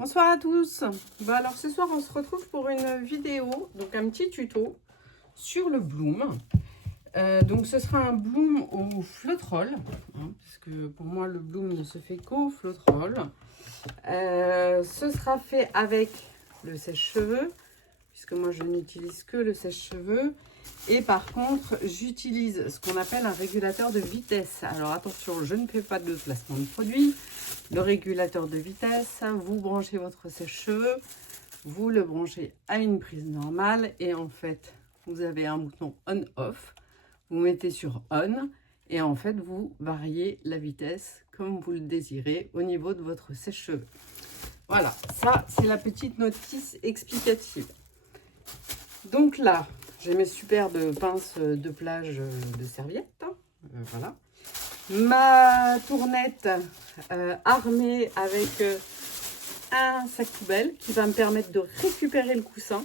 Bonsoir à tous. Alors ce soir on se retrouve pour une vidéo, donc un petit tuto sur le bloom. Donc ce sera un bloom au floetrol, parce que pour moi le bloom ne se fait qu'au floetrol. Ce sera fait avec le sèche-cheveux, puisque moi je n'utilise que le sèche-cheveux. Et par contre, j'utilise ce qu'on appelle un régulateur de vitesse. Alors attention, je ne fais pas de placement de produit. Le régulateur de vitesse, vous branchez votre sèche-cheveux, vous le branchez à une prise normale et en fait, vous avez un bouton on-off. Vous mettez sur on et en fait, vous variez la vitesse comme vous le désirez au niveau de votre sèche-cheveux. Voilà, ça c'est la petite notice explicative. Donc là, j'ai mes superbes pinces de plage de serviettes. Voilà. Ma tournette armée avec un sac poubelle qui va me permettre de récupérer le coussin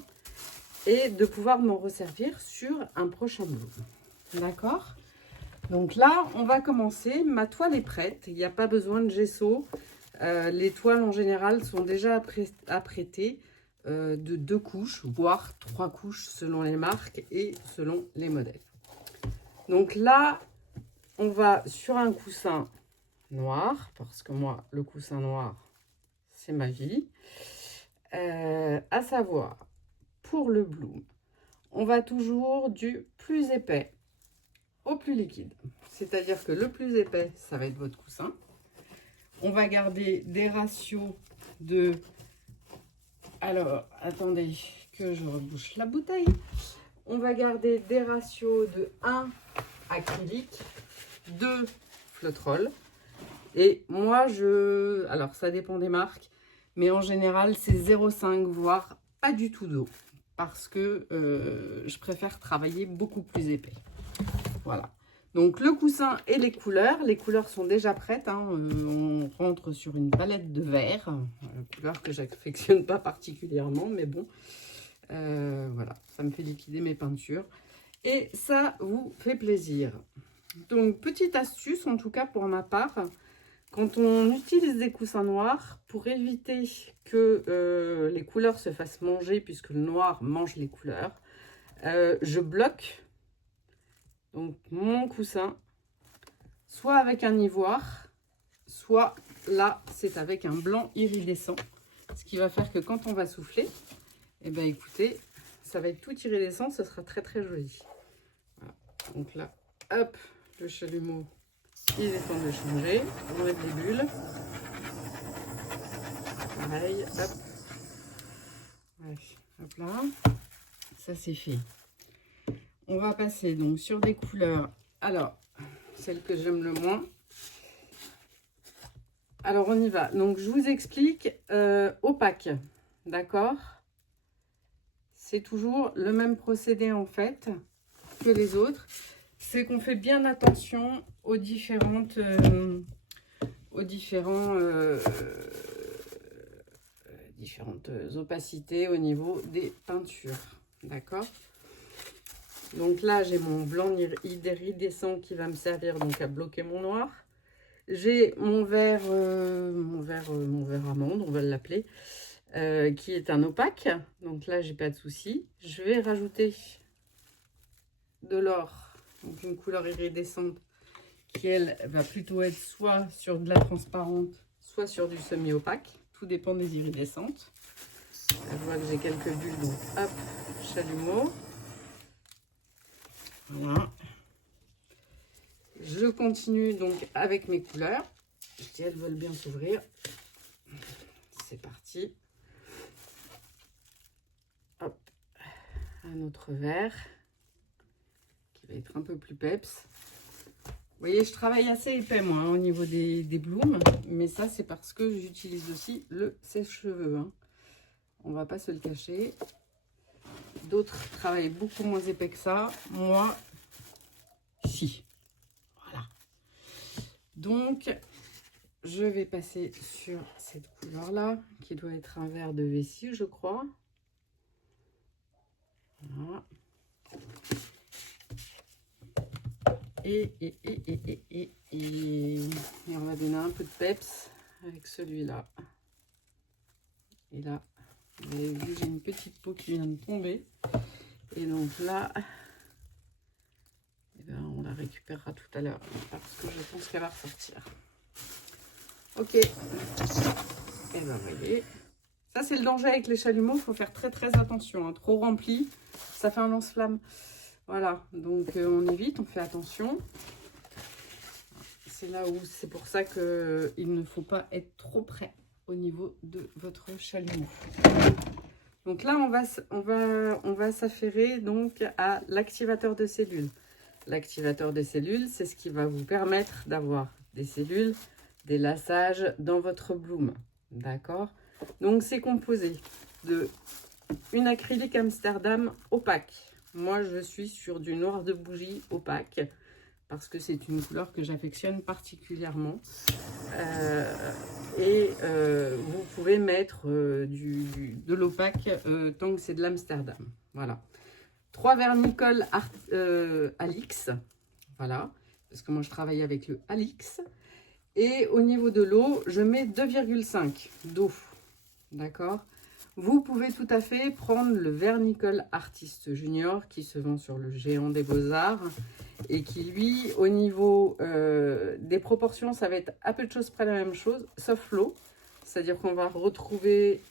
et de pouvoir m'en resservir sur un prochain bloom. D'accord? Donc là, on va commencer. Ma toile est prête. Il n'y a pas besoin de gesso. Les toiles en général sont déjà apprêtées de 2 couches, voire 3 couches selon les marques et selon les modèles. Donc là, on va sur un coussin noir, parce que moi, le coussin noir, c'est ma vie. À savoir, pour le bloom, on va toujours du plus épais au plus liquide. C'est-à-dire que le plus épais, ça va être votre coussin. On va garder des ratios de... Alors, attendez que je rebouche la bouteille. On va garder des ratios de 1 acrylique, 2 floetrol. Et moi, alors ça dépend des marques, mais en général, c'est 0,5, voire pas du tout d'eau. Parce que je préfère travailler beaucoup plus épais. Voilà. Donc le coussin et les couleurs sont déjà prêtes. On rentre sur une palette de vert, couleur que j'affectionne pas particulièrement, mais bon, voilà, ça me fait liquider mes peintures. Et ça vous fait plaisir. Donc, petite astuce, en tout cas pour ma part, quand on utilise des coussins noirs, pour éviter que les couleurs se fassent manger, puisque le noir mange les couleurs, je bloque donc mon coussin, soit avec un ivoire, soit là, c'est avec un blanc iridescent, ce qui va faire que quand on va souffler, eh bien écoutez, ça va être tout iridescent, ce sera très très joli. Voilà. Donc là, hop, le chalumeau, il est temps de changer. On enlève les bulles. Pareil, hop. Ouais, hop là. Ça c'est fait. On va passer donc sur des couleurs. Alors, celle que j'aime le moins. Alors on y va. Donc je vous explique opaque. D'accord? C'est toujours le même procédé en fait que les autres. C'est qu'on fait bien attention aux différentes différentes opacités au niveau des peintures. D'accord? Donc là, j'ai mon blanc iridescent qui va me servir donc à bloquer mon noir. J'ai mon vert amande, on va l'appeler, qui est un opaque. Donc là, j'ai pas de souci. Je vais rajouter de l'or, donc une couleur iridescente qui, elle, va plutôt être soit sur de la transparente, soit sur du semi-opaque. Tout dépend des iridescentes. Je vois que j'ai quelques bulles, donc hop, chalumeau. Voilà. Je continue donc avec mes couleurs. Si elles veulent bien s'ouvrir. C'est parti. Hop, un autre vert qui va être un peu plus peps. Vous voyez, je travaille assez épais moi au niveau des blooms, mais ça c'est parce que j'utilise aussi le sèche-cheveux. On va pas se le cacher. D'autres travaillent beaucoup moins épais que ça. Moi, si. Voilà. Donc, je vais passer sur cette couleur-là, qui doit être un vert de vessie, je crois. Voilà. Et on va donner un peu de peps avec celui-là. Et là, vous avez vu, j'ai une petite peau qui vient de tomber. Et donc là, eh ben, on la récupérera tout à l'heure parce que je pense qu'elle va ressortir. Ok. Et ben voyez. Ça, c'est le danger avec les chalumeaux. Il faut faire très très attention. Hein. Trop rempli, ça fait un lance-flamme. Voilà. Donc on évite, on fait attention. C'est là où c'est pour ça qu'il ne faut pas être trop près au niveau de votre chalumeau. Donc là, on va s'affairer donc à l'activateur de cellules. L'activateur de cellules, c'est ce qui va vous permettre d'avoir des cellules, des lassages dans votre bloom. D'accord? Donc, c'est composé de une acrylique Amsterdam opaque. Moi, je suis sur du noir de bougie opaque parce que c'est une couleur que j'affectionne particulièrement. Vous pouvez mettre de l'opaque tant que c'est de l'Amsterdam. Voilà. 3 vernicoles Alix. Voilà. Parce que moi, je travaille avec le Alix. Et au niveau de l'eau, je mets 2,5 d'eau. D'accord? Vous pouvez tout à fait prendre le vernicole Artiste Junior qui se vend sur le Géant des Beaux-Arts et qui, lui, au niveau des proportions, ça va être à peu de choses près la même chose, sauf l'eau. C'est-à-dire qu'on va retrouver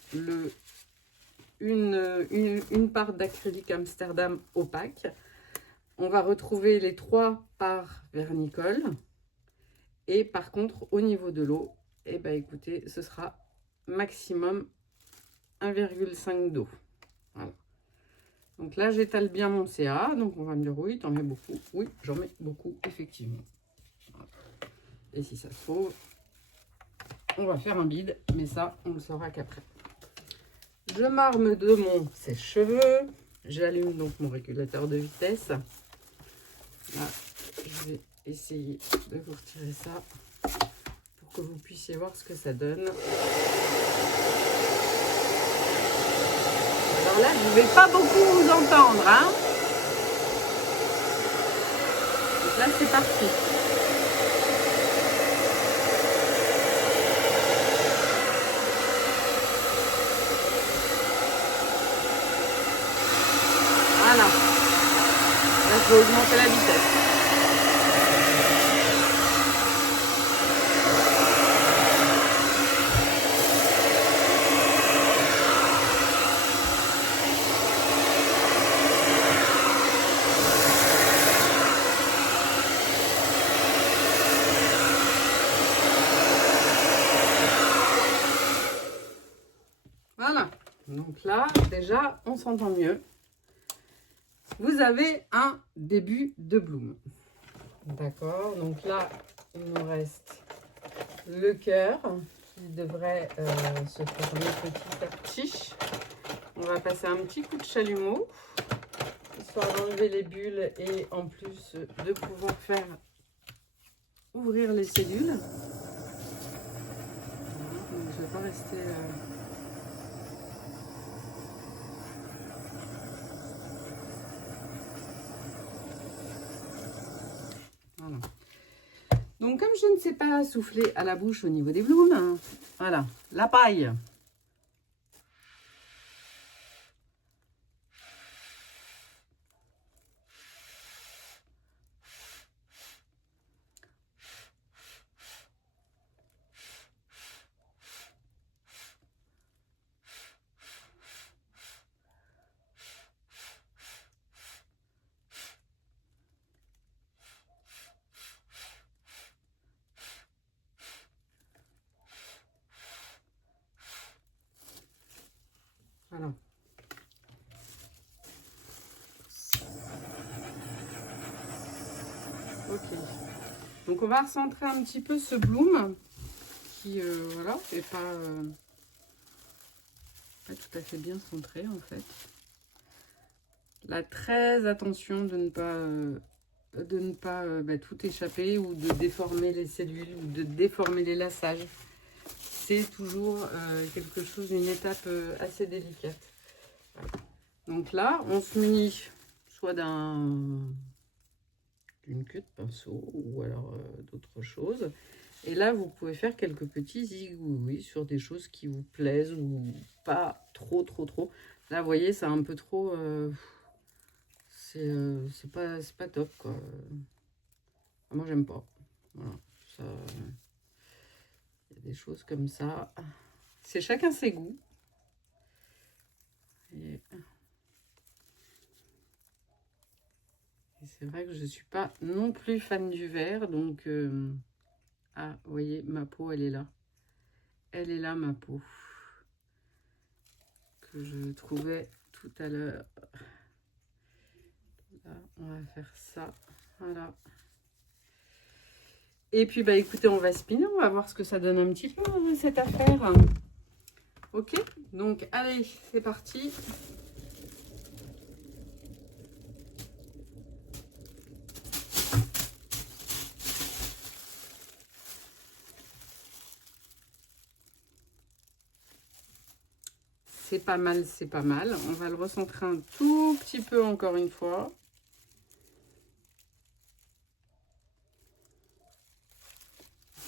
une part d'acrylique Amsterdam opaque. On va retrouver les 3 parts vernicole. Et par contre, au niveau de l'eau, eh ben, écoutez, ce sera maximum 1,5 d'eau. Voilà. Donc là, j'étale bien mon CA. Donc on va me dire, oui, t'en mets beaucoup. Oui, j'en mets beaucoup, effectivement. Voilà. Et si ça se trouve, on va faire un bide. Mais ça, on ne le saura qu'après. Je m'arme de mon sèche-cheveux. J'allume donc mon régulateur de vitesse. Là, je vais essayer de vous retirer ça pour que vous puissiez voir ce que ça donne. Alors là, je ne vais pas beaucoup vous entendre. Hein. Donc là, c'est parti. Voilà. Là, je vais augmenter la vitesse. Voilà. Donc là, déjà, on s'entend mieux. Vous avez un début de bloom. D'accord. Donc là, il nous reste le cœur qui devrait se former petit à petit. On va passer un petit coup de chalumeau, histoire d'enlever les bulles et en plus de pouvoir faire ouvrir les cellules. Voilà, donc je ne vais pas rester... Voilà. Donc comme je ne sais pas souffler à la bouche au niveau des blooms, voilà, la paille. Voilà. Ok. Donc on va recentrer un petit peu ce bloom qui, voilà, n'est pas tout à fait bien centré en fait. Là, très attention de ne pas tout échapper ou de déformer les cellules ou de déformer les lassages. C'est toujours quelque chose, une étape assez délicate. Voilà. Donc là, on se munit soit d'une queue de pinceau ou alors d'autre chose. Et là, vous pouvez faire quelques petits zigouis sur des choses qui vous plaisent ou pas trop. Là, vous voyez, c'est un peu trop... c'est pas top, quoi. Moi, j'aime pas. Voilà. Ça, y a des choses comme ça. C'est chacun ses goûts. Et c'est vrai que je ne suis pas non plus fan du vert. Donc, ah, vous voyez, ma peau, elle est là. Elle est là, ma peau. Que je trouvais tout à l'heure. Là, on va faire ça. Voilà. Et puis, bah écoutez, on va spinner. On va voir ce que ça donne un petit peu, cette affaire. Ok, donc allez, c'est parti. C'est pas mal, c'est pas mal. On va le recentrer un tout petit peu encore une fois.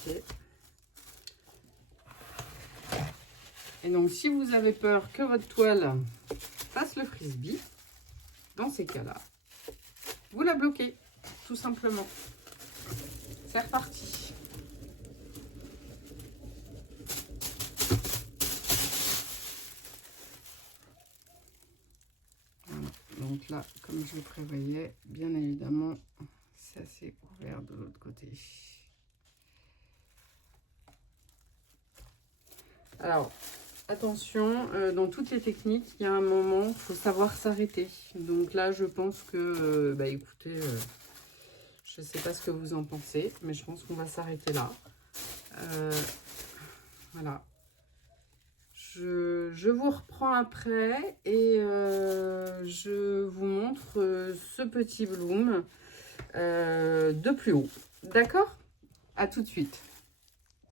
Okay. Et donc, si vous avez peur que votre toile fasse le frisbee, dans ces cas-là, vous la bloquez, tout simplement. C'est reparti. Voilà. Donc là, comme je le prévoyais, bien évidemment, c'est assez ouvert de l'autre côté. Alors, attention, dans toutes les techniques, il y a un moment, il faut savoir s'arrêter. Donc là, je pense que, bah écoutez, je ne sais pas ce que vous en pensez, mais je pense qu'on va s'arrêter là. Voilà. Je vous reprends après et je vous montre ce petit bloom de plus haut. D'accord? À tout de suite.